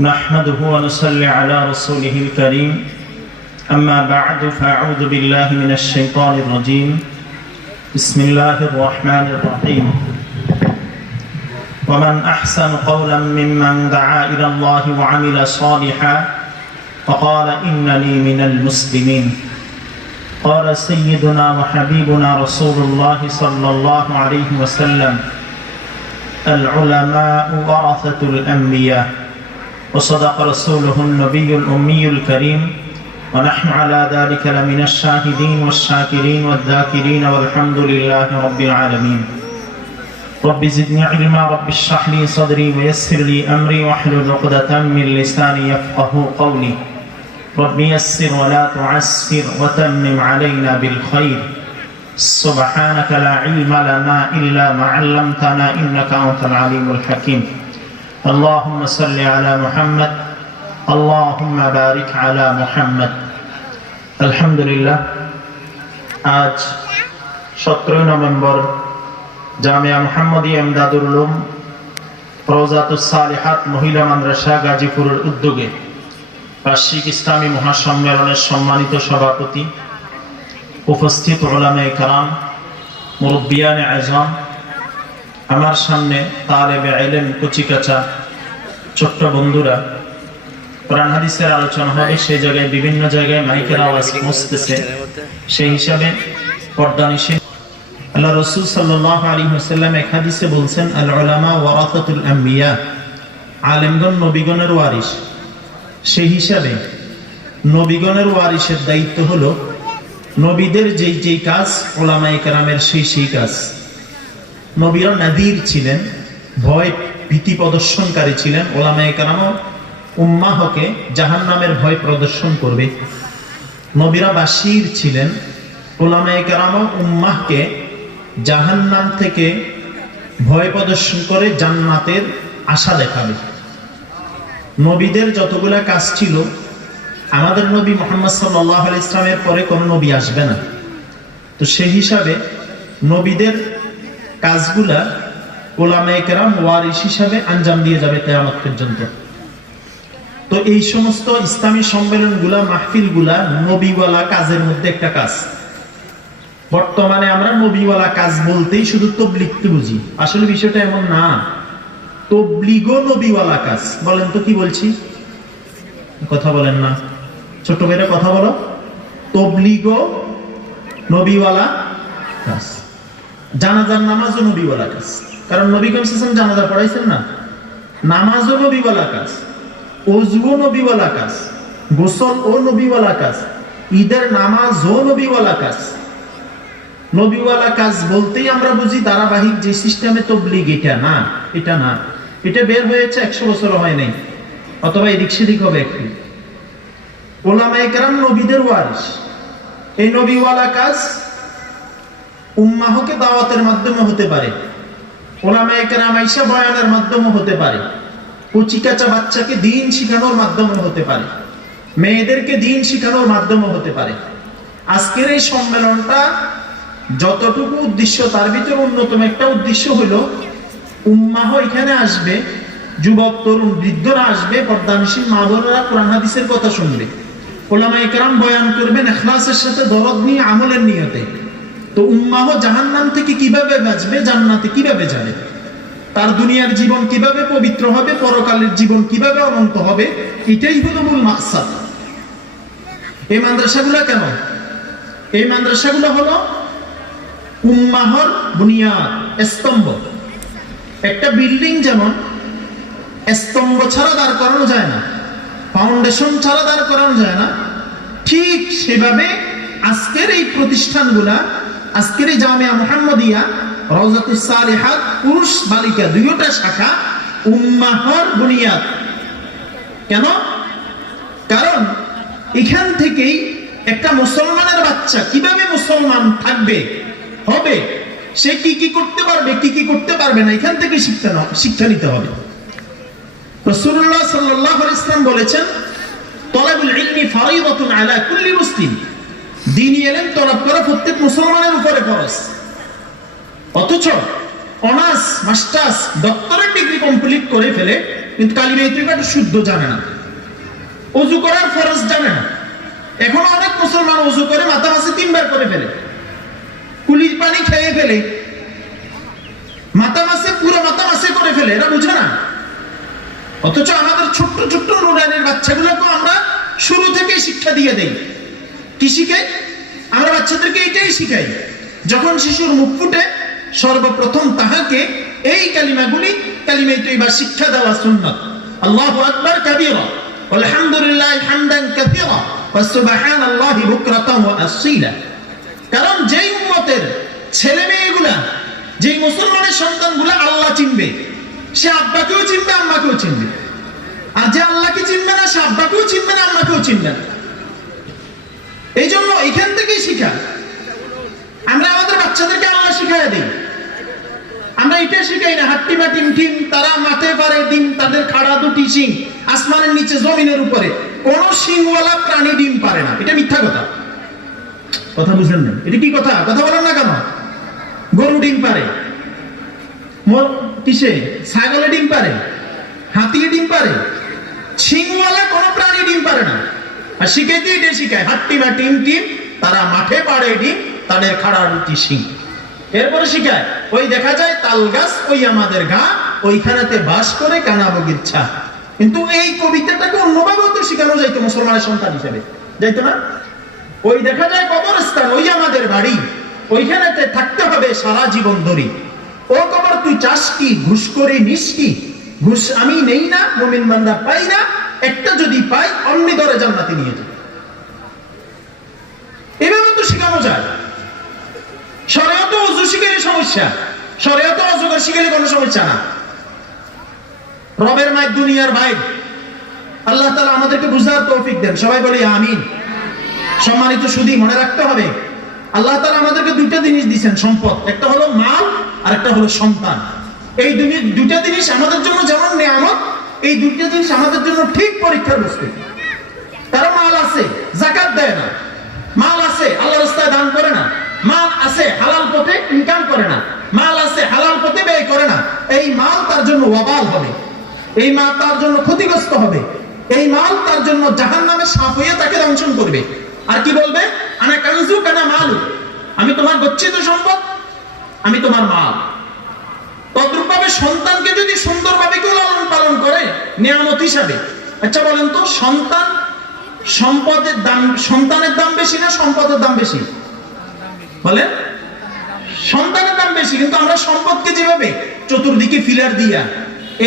نحمده ونصلي على رسوله الكريم. أما بعد فأعوذ بالله من الشيطان الرجيم. بسم الله الرحمن الرحيم. ومن أحسن قولا ممن دعا إلى الله وعمل صالحا وقال إنني من المسلمين. قال سيدنا وحبيبنا رسول الله صلى الله عليه وسلم العلماء ورثة الأنبياء وصدق رسوله النبي الأمي الكريم ونحن على ذلك لمن الشاهدين والشاكرين والذاكرين والحمد لله رب العالمين. رب زدني علما رب اشرح لي صدري ويسر لي أمري واحلل عقدة من لساني يفقه قولي. رب يسر ولا تعسر وتمم علينا بالخير. سبحانك لا علم لنا إلا ما علمتنا إنك أنت العليم الحكيم اللهم صل على محمد اللهم بارك على محمد الحمد لله আজ সতেরোই নভেম্বর জামিয়া মোহাম্মদী এমদাদুল উলুম রোজাতুস সালিহাত মহিলা মাদ্রাসা গাজীপুরের উদ্যোগে বার্ষিক ইসলামী মহাসম্মেলনের সম্মানিত সভাপতি উপস্থিত ওলামে কারাম মুরব্বিয়ান আজম, আমার সামনে তালেবে আইলেন কচিকাচা ছোট্ট বন্ধুরা, কোরআন হাদিসের আলোচনা হবে, সেই জায়গায় বিভিন্ন জায়গায় মাইকের আওয়াজ পৌঁছতেছে সেই হিসাবে পর্দা নিষেধ আল্লাহ রসুল সাল্লাহ আলী হুসাল্লাম এক হাদিসে বলছেন, আল ওলামা ওয়ারাতাতুল আম্বিয়া, আলেমগণ নবীগণের ওয়ারিস সেই হিসাবে নবীগণের ওয়ারিসের দায়িত্ব হলো নবীদের যেই যেই কাজ ওলামাই কেরামের সেই সেই কাজ। নবীরা নাদির ছিলেন, ভয়, ভীতি প্রদর্শনকারী ছিলেন। ওলামাই কেরামও উম্মাহকে জাহান নামের ভয় প্রদর্শন করবে। নবীরা বাসির ছিলেন। ওলামাই কেরামও উম্মাহকে জাহান নাম থেকে ভয় প্রদর্শন করে জান্নাতের আশা দেখাবে। নবীদের যতগুলা কাজ ছিল আমাদের নবী মোহাম্মদ সাল্লাহ ইসলামের পরে কোনো নবী আসবে না। তো সেই হিসাবে নবীদের কাজগুলা ওয়ারিস হিসাবে আঞ্জাম দিয়ে যাবে কেয়ামত পর্যন্ত। তো এই সমস্ত ইসলামী সম্মেলনগুলা, মাহফিলগুলা নবীওয়ালা কাজের মধ্যে একটা কাজ। বর্তমানে আমরা নবীওয়ালা কাজ বলতেই শুধু তবলিগকে বুঝি। আসলে বিষয়টা এমন না। তবলিগও নবীওয়ালা কাজ। বলেন তো কি বলছি? কথা বলেন না। ছোট মেয়েরা কথা বলো। তবলিগও নবীওয়ালা কাজ। জানাজার নামাজও নবীওয়ালা কাজ। কারণ নবী কমসেসম জানাজা পড়াইছেন না। নামাজও নবীওয়ালা কাজ। অজুও নবীওয়ালা কাজ। গোসল ও নবীওয়ালা কাজ। ঈদের নামাজও নবীওয়ালা কাজ। নবীওয়ালা কাজ বলতেই আমরা বুঝি ধারাবাহিক যে সিস্টেমে তবলিগ এটা না এটা না। এটা বের হয়েছে একশো বছর হয় নাই। অথবা এদিক সেদিক হবে একটু। ওলামায়ে কেরাম নবীদের ওয়ারিস এই নবীওয়ালা কাজ উম্মাহকে দাওয়াতের মাধ্যমে হতে পারে। ওলামায়ে কেরাম আইসা বয়ানের মাধ্যমে হতে পারে। কচিকাচা বাচ্চাকে দিন শিখানোর মাধ্যমে হতে পারে। মেয়েদেরকে দিন শিখানোর মাধ্যমে হতে পারে। আজকের এই সম্মেলনটা যতটুকু উদ্দেশ্য, তার ভিতরে অন্যতম একটা উদ্দেশ্য হলো, উম্মাহ এখানে আসবে, যুবক, তরুণ, বৃদ্ধরা আসবে পর্দানসীন মা বোনেরা কোরআন, হাদিসের কথা শুনবে। ওলামা একরাম বয়ান করবেন এখলাসের সাথে দরদ নিয়ে আমলের নিয়তে। তো উম্মাহ জাহান্নাম থেকে কীভাবে বাঁচবে, জান্নাতে কীভাবে যাবে? তার দুনিয়ার জীবন কীভাবে পবিত্র হবে, পরকালের জীবন কীভাবে অনন্ত হবে, এটাই হলো মূল মাকসাদ। এই মাদ্রাসাগুলো কেন? এই মাদ্রাসাগুলো হলো উম্মাহর বুনিয়াদ, স্তম্ভ। একটা বিল্ডিং যেমন, স্তম্ভ ছাড়া দাঁড় করানো যায় না। ফাউন্ডেশন ছাড়া দাঁড় করানো যায় না। ঠিক সেভাবে আজকের এই প্রতিষ্ঠানগুলা, আজকের এই জামিয়া মোহাম্মদিয়া, রওজাতুস সালিহাত, পুরুষ বালিকা দুইটা শাখা, উম্মাহর বুনিয়াদ। কেন? কারণ এখান থেকেই একটা মুসলমানের বাচ্চা কীভাবে মুসলমান থাকবে, হবে? সে কি কি করতে পারবে, কি কি করতে পারবে না, এখান থেকে না শিক্ষা নিতে হবে। রাসূলুল্লাহ সাল্লাল্লাহু আলাইহি ইসলাম বলেছেন, তলাবুল ইলমি ফারিদাতুন আলা কুল্লি মুসলিম। দ্বীনি ইলম তলব করা প্রত্যেক মুসলমানের উপরে ফরজ। অথচ honours, masters, doctorate degree complete করে ফেলে কিন্তু কালিমা তৈবাটা শুদ্ধ জানে না। অজু করার ফরজ জানে না। এখন অনেক মুসলমান অজু করে, মাথা মাসে তিনবার করে ফেলে। কুলির পানি খেয়ে ফেলে। মাথা মাসে, পুরো মাথা মাসে করে ফেলে এরা বুঝে না? অথচ আমাদের ছোট্ট ছোট্ট নুরানের বাচ্চাগুলোকে আমরা শুরু থেকে শিক্ষা দিয়ে দেই। কি শিখাই? আমরা বাচ্চাদেরকে এটাই শিখাই, যখন শিশুর মুখ ফুটে, সর্বপ্রথম তাহাকে এই কালিমাগুলি কালিমাই তৈবা শিক্ষা দেওয়া সুন্নত। আল্লাহু আকবার কাবীরা, আলহামদুলিল্লাহ হামদান কাসীরা, ওয়া সুবহানাল্লাহি বুকরাতান ওয়া আসীলা। কারণ যেই উম্মতের ছেলে মেয়েগুলা যেই মুসলমানের সন্তানগুলা আল্লাহ চিনবে সে আব্বাকেও চিনবে, আম্মাকেও চিনবে। আর যে আল্লাহকে চিনবে না, সে আব্বাকেও চিনবে না, আম্মাকেও চিনবে না। এই জন্য এখান থেকেই শিখা। আমরা আমাদের বাচ্চাদেরকে আল্লাহ শিখাই দিই। আমরা এটা শিখাই না, হাট্টি বা টিম টিম তারা মাঠে পারে ডিম, তাদের খাড়া দুটি শিং, আসমানের নিচে জমিনের উপরে। কোন শিংওয়ালা প্রাণী ডিম পারে না, এটা মিথ্যা কথা। কথা বুঝলেন না? এটা কি কথা? কথা বলেন না কেন? গরু ডিম পারে। কিসে? ছাগলে ডিম পারে হাতি ডিম পারে শিংওয়ালা কোনো প্রাণী ডিম পারে না। আর শিখাইতে এটা শিখায় হাট্টি বা টিম টিম, তারা মাঠে পারে ডিম, তাদের খাড়া রুটি শিং। এরপরে শিখায়, ওই দেখা যায় তাল গাছ, ওই আমাদের গা, ওইখানেতে বাস করে কানা বগির ছা। কিন্তু এই কবিতাটাকে অন্যভাবেও তো শেখানো যাইতো মুসলমানের সন্তান হিসেবে। যাইতো না? ওই দেখা যায় কবরস্থান, ওই আমাদের বাড়ি, ওইখানেতে থাকতে হবে সারা জীবন ধরে। ও কবর, তুই চাস কি? ঘুষ করে নিস কি? ঘুষ আমি নেই না, মোমিন বান্দা পাই না, একটা যদি পাই ধরে জান্নাতে নিয়ে যাই এভাবে তো শেখানো যায়। শরীয়ত অজু শিখেলে সমস্যা, শরীয়ত অজুগার শিখেলে কোনো সমস্যা না। রবের মায়ের দুনিয়ার ভাই আল্লাহ তালা আমাদেরকে বুঝার তৌফিক দেন। সবাই বলি আমিন। সম্মানিত সুদী মনে রাখতে হবে। আল্লাহ তালা আমাদেরকে দুইটা জিনিস দিচ্ছেন সম্পদ। একটা হলো মাল আর একটা হলো সন্তান। এই দুইটা জিনিস আমাদের জন্য যেমন নেয়ামত, এই দুইটা জিনিস আমাদের জন্য ঠিক পরীক্ষার বস্তু। তারা মাল আছে, জাকাত দেয় না। মাল আছে আল্লাহ রাস্তায় দান করে না। মাল আছে, হালাল পথে ইনকাম করে না। মাল আছে, হালাল পথে ব্যয় করে না। এই মাল তার জন্য ওয়াবাল হবে। এই মাল তার জন্য ক্ষতিগ্রস্ত হবে। এই মাল তার জন্য জাহান নামে সাপ হয়ে তাকে দংশন করবে। আর কি বলবে? আনা কানজু কানা মালু আমি তোমার গচ্ছিত সম্পদ আমি তোমার মাল তদ্রূপভাবে সন্তানকে যদি সুন্দরভাবে কেউ লালন পালন করে, নিয়ামত হিসাবে। আচ্ছা বলেন তো, সন্তান সম্পদের দাম, সন্তানের দাম বেশি না সম্পদের দাম বেশি? বলেন। সন্তানের দাম বেশি, কিন্তু আমরা সম্পদকে যেভাবে চতুর্দিকে ফিলার দিয়া,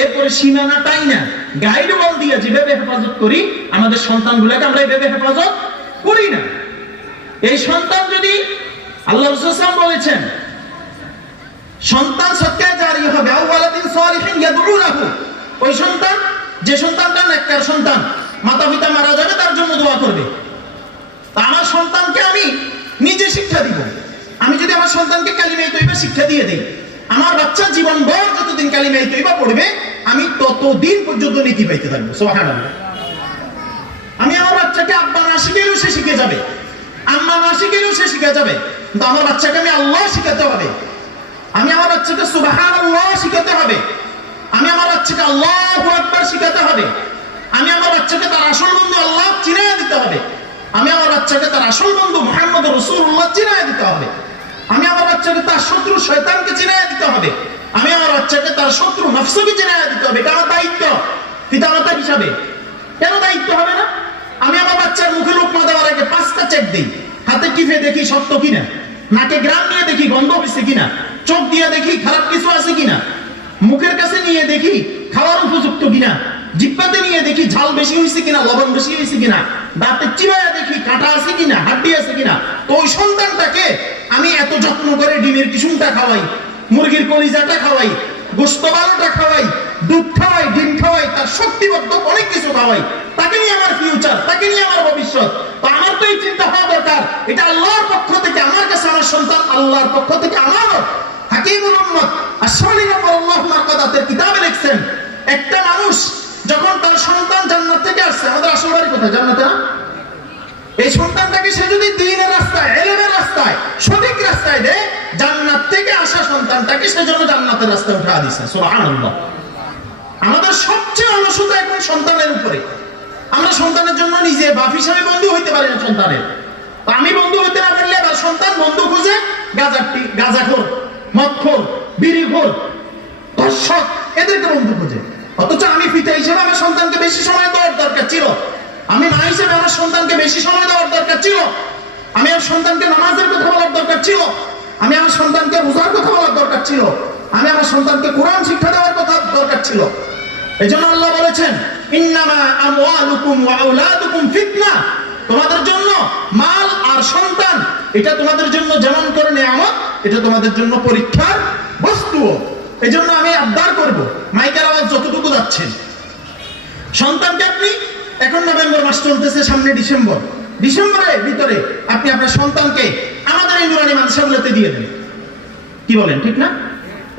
এরপরে সীমানা টাই না, গাইড বল দিয়া যেভাবে হেফাজত করি, আমাদের সন্তানগুলোকে আমরা এইভাবে হেফাজত করি না। এই সন্তান যদি আল্লাহ বলেছেন সন্তান জারি হবে আউওয়ালাদিন সালিহিন ইয়াদউ লাহু ওই সন্তান, যে সন্তানটা নেককার সন্তান মাতা পিতা মারা যাবে, তার জন্য দোয়া করবে। আমার সন্তানকে আমি নিজে শিক্ষা দিব। আমি যদি আমার সন্তানকে কালিমাই তৈবা শিক্ষা দিয়ে দেই, আমার বাচ্চা জীবন ভর যতদিন কালিমাই তৈবা পড়বে, আমি ততদিন পর্যন্ত নীতি পাইতে থাকব। সুবহানাল্লাহ। আমি আমার বাচ্চাকে আব্বা না শিখেলেও সে শিখে যাবে, আম্মা না শিখেলেও সে শিখে যাবে, কিন্তু আমার বাচ্চাকে আমি আল্লাহ শিখাতে হবে। আমি আমার বাচ্চাকে সুবাহান শিখাতে হবে। আমি আমার বাচ্চাকে আল্লাহ আকবার শিখাতে হবে। আমি আমার বাচ্চাকে তার আসল বন্ধু আল্লাহ চিনায় দিতে হবে। আমি আমার বাচ্চাকে তার আসল বন্ধু মোহাম্মদ রসুল্লাহ চিনায় দিতে হবে। আমি আমার বাচ্চাকে তার শত্রু শয়তানকে চিনায় দিতে হবে। আমি আমার বাচ্চাকে তার শত্রু নফসকে চিনায় দিতে হবে। এটা আমার দায়িত্ব? পিতামাতা হিসাবে। কেন দায়িত্ব হবে না? আমি আমার বাচ্চার মুখে লোকমা দেওয়ার আগে পাঁচটা চেক দিই। হাতে টিপে দেখি সত্য কিনা? নাকে গ্রাম নিয়ে দেখি, গন্ধ হয়েছে কিনা? চোখ দিয়ে দেখি খারাপ কিছু আছে কিনা? মুখের কাছে নিয়ে দেখি খাওয়ার উপযুক্ত কিনা? জিব্বাতে নিয়ে দেখি ঝাল বেশি হয়েছে কিনা, লবণ বেশি হয়েছে কিনা? দাঁতে চিবায়া দেখি কাঁটা আছে কিনা, হাড্ডি আছে কিনা? তো ওই সন্তানটাকে আমি এত যত্ন করে ডিমের কিসুমটা খাওয়াই, মুরগির কলিজাটা খাওয়াই, গোস্ত বালোটা খাওয়াই, দুধ খাওয়াই, ডিম খাওয়াই, তার শক্তিবর্ধক অনেক কিছু খাওয়াই। তাকে নিয়ে আমার ফিউচার তাকে নিয়ে আমার ভবিষ্যৎ। তো আমার তো এই চিন্তা হওয়া দরকার। এটা আল্লাহর পক্ষ থেকে, আমার কাছে আমার সন্তান আল্লাহর পক্ষ থেকে আমারও হাকিমুল আমাদের সবচেয়ে অলসতা এখন সন্তানের উপরে। আমরা সন্তানের জন্য নিজে বাপ হিসাবে বন্ধু হইতে পারি না সন্তানের। আমি বন্ধু হইতে না পারলে আবার সন্তান বন্ধু খুঁজে গাজাটি গাজাখোর। দর্শক, এদেরকে বন্ধু খুঁজে। অথচ আমি পিতা হিসেবে আমার সন্তানকে বেশি সময় দেওয়ার দরকার ছিল। আমি মা হিসেবে আমার সন্তানকে বেশি সময় দেওয়ার দরকার ছিল। আমি আমার সন্তানকে নামাজের কথা বলার দরকার ছিল। আমি আমার সন্তানকে কথা বলার দরকার ছিল। আমি আমার সন্তানকে কোরআন শিক্ষা দেওয়ার কথা দরকার ছিল। এই জন্য আল্লাহ বলেছেন ফিতনা। তোমাদের জন্য মাল আর সন্তান, এটা তোমাদের জন্য যেমন করে নেয়ামত এটা তোমাদের জন্য পরীক্ষার বস্তুও। এই জন্য আমি আবদার করব, মাইকের আওয়াজ যতটুকু যাচ্ছেন সন্তানকে আপনি, এখন নভেম্বর মাস চলতেছে, সামনে ডিসেম্বর। ডিসেম্বরের ভিতরে আপনি আপনার সন্তানকে আমাদের এই নুরানি মানসাগুলোতে দিয়ে দেন। কি বলেন, ঠিক না?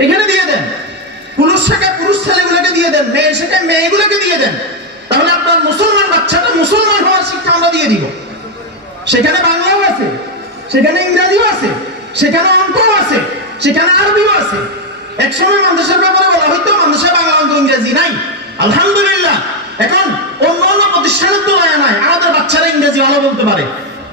এখানে দিয়ে দেন। পুরুষ শাখায় পুরুষ ছেলেগুলোকে দিয়ে দেন মেয়ে শাখায় মেয়েগুলোকে দিয়ে দেন। তাহলে আপনার মুসলমান বাচ্চাটা মুসলমান হওয়ার শিক্ষা আমরা দিয়ে দিব। সেখানে বাংলাও আছে, সেখানে ইংরেজিও আছে। সেখানে অঙ্কও আছে, সেখানে আরবিও আছে। একসময় মানুষের ব্যাপারে বলা হয়তো মানুষের বাংলা অঙ্ক ইংরেজি নাই। আলহামদুলিল্লাহ, এখন অন্য অন্য প্রতিষ্ঠানের তুলনায় নাই। আমাদের বাচ্চারা ইংরেজি ভালো বলতে পারে,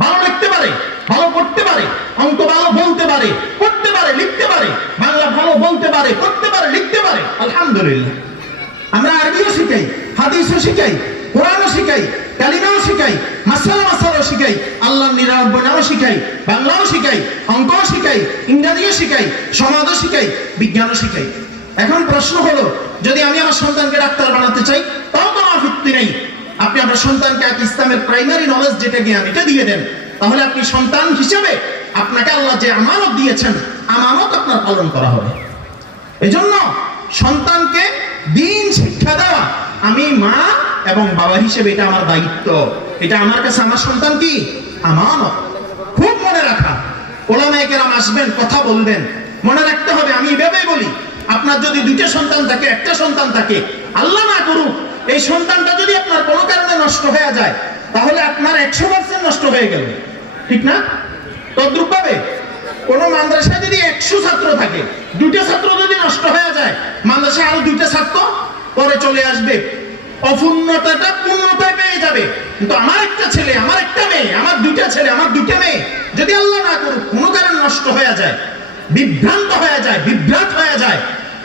ভালো লিখতে পারে, ভালো পড়তে পারে, অঙ্ক ভালো বলতে পারে, পড়তে পারে, লিখতে পারে, বাংলা ভালো বলতে পারে করতে পারে, লিখতে পারে। আলহামদুলিল্লাহ। আমরা আরবিও শিখাই, হাদিসও শিখাই কোরআনও শিখাই, কালিমাও শিখাই মাসালা মাসালাও শিখাই আল্লাহ নিরানব্বই নামও শিখাই, বাংলাও শিখাই, অঙ্কও শিখাই, ইংরাজিও শিখাই, সমাজও শিখাই, বিজ্ঞানও শিখাই। এখন প্রশ্ন হলো, যদি আমি আমার সন্তানকে ডাক্তার বানাতে চাই, তাও তো আমার ভিত্তি নেই। আপনি আপনার সন্তানকে এক ইসলামের প্রাইমারি নলেজ যেটা জ্ঞান এটা দিয়ে দেন। তাহলে আপনি সন্তান হিসেবে আপনাকে আল্লাহ যে আমানত দিয়েছেন, আমানত আপনার পালন করা হবে। এজন্য সন্তানকে দিন শিক্ষা দেওয়া, আমি মা এবং বাবা হিসেবে এটা আমার দায়িত্ব। এটা আমার কাছে আমার সন্তান কি? আমানত খুব মনে রাখা। ওলামায়ে কেরাম আসবেন, কথা বলবেন। মনে রাখতে হবে, আমি এভাবেই বলি, আপনার যদি দুইটা সন্তান থাকে, একটা সন্তান থাকে, আল্লাহ না করুক, এই সন্তানটা যদি আপনার কোনো কারণে নষ্ট হয়ে যায়, তাহলে আপনার একশো পার্সেন্ট নষ্ট হয়ে গেল। ঠিক না? তদ্রুপ ভাবে, কোন মাদ্রাসায় যদি একশো ছাত্র থাকে, দুইটা ছাত্র যদি নষ্ট হয়ে যায়, মাদ্রাসায় আরও দুইটা ছাত্র পরে চলে আসবে। অপূর্ণতাটা পূর্ণতায় পেয়ে যাবে। কিন্তু আমার একটা ছেলে, আমার একটা মেয়ে, আমার দুইটা ছেলে, আমার দুইটা মেয়ে, যদি আল্লাহ না করুক, কোনো কারণে নষ্ট হয়ে যায়, বিভ্রান্ত হয়ে যায়, বিভ্রাট হয়ে যায়,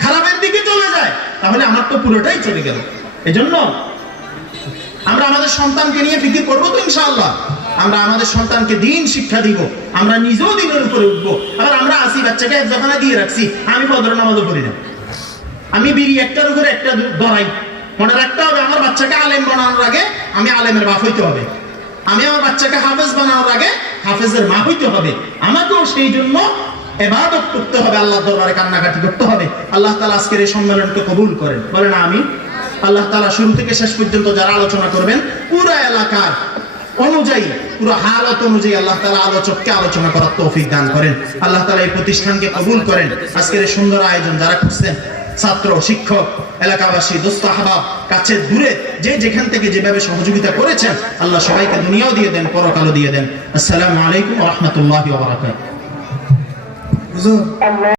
খারাপের দিকে চলে যায়, তাহলে আমার তো পুরোটাই চলে গেল। এজন্য আমরা আমাদের সন্তানকে নিয়ে ফিকির করব তো ইনশাআল্লাহ। আমরা আমাদের সন্তানকে দিন শিক্ষা দিব, আমরা নিজেও দিনের উপরে উঠবো। আবার আমরা আসি, বাচ্চাকে এক দোকানে দিয়ে রাখছি, আমি ফজর নামাজও করি না। আমি বিড়ি একটার উপরে একটা ধরাই মনে রাখতে হবে, আমার বাচ্চাকে আলেম বানানোর আগে আমি আলেমের বাপ হইতে হবে। আমি আমার বাচ্চাকে হাফেজ বানানোর আগে হাফেজের মা হইতে হবে। আমাকেও সেই জন্য এবাদত করতে হবে আল্লাহ দরবারে কান্নাকাটি করতে হবে। আল্লাহ তালা আজকের এই সম্মেলনকে কবুল করেন। বলেন আমি আল্লাহ তালা শুরু থেকে শেষ পর্যন্ত যারা আলোচনা করবেন, পুরো এলাকার অনুযায়ী, পুরো হালত অনুযায়ী আল্লাহ তালা আলোচককে আলোচনা করার তৌফিক দান করেন। আল্লাহ তালা এই প্রতিষ্ঠানকে কবুল করেন। আজকের এই সুন্দর আয়োজন যারা করছেন ছাত্র, শিক্ষক, এলাকাবাসী দোস্ত আহবাব কাছে দূরে, যে যেখান থেকে যেভাবে সহযোগিতা করেছেন, আল্লাহ সবাইকে দুনিয়াও দিয়ে দেন, পরকালও দিয়ে দেন। আসসালামু আলাইকুম রহমতুল্লাহ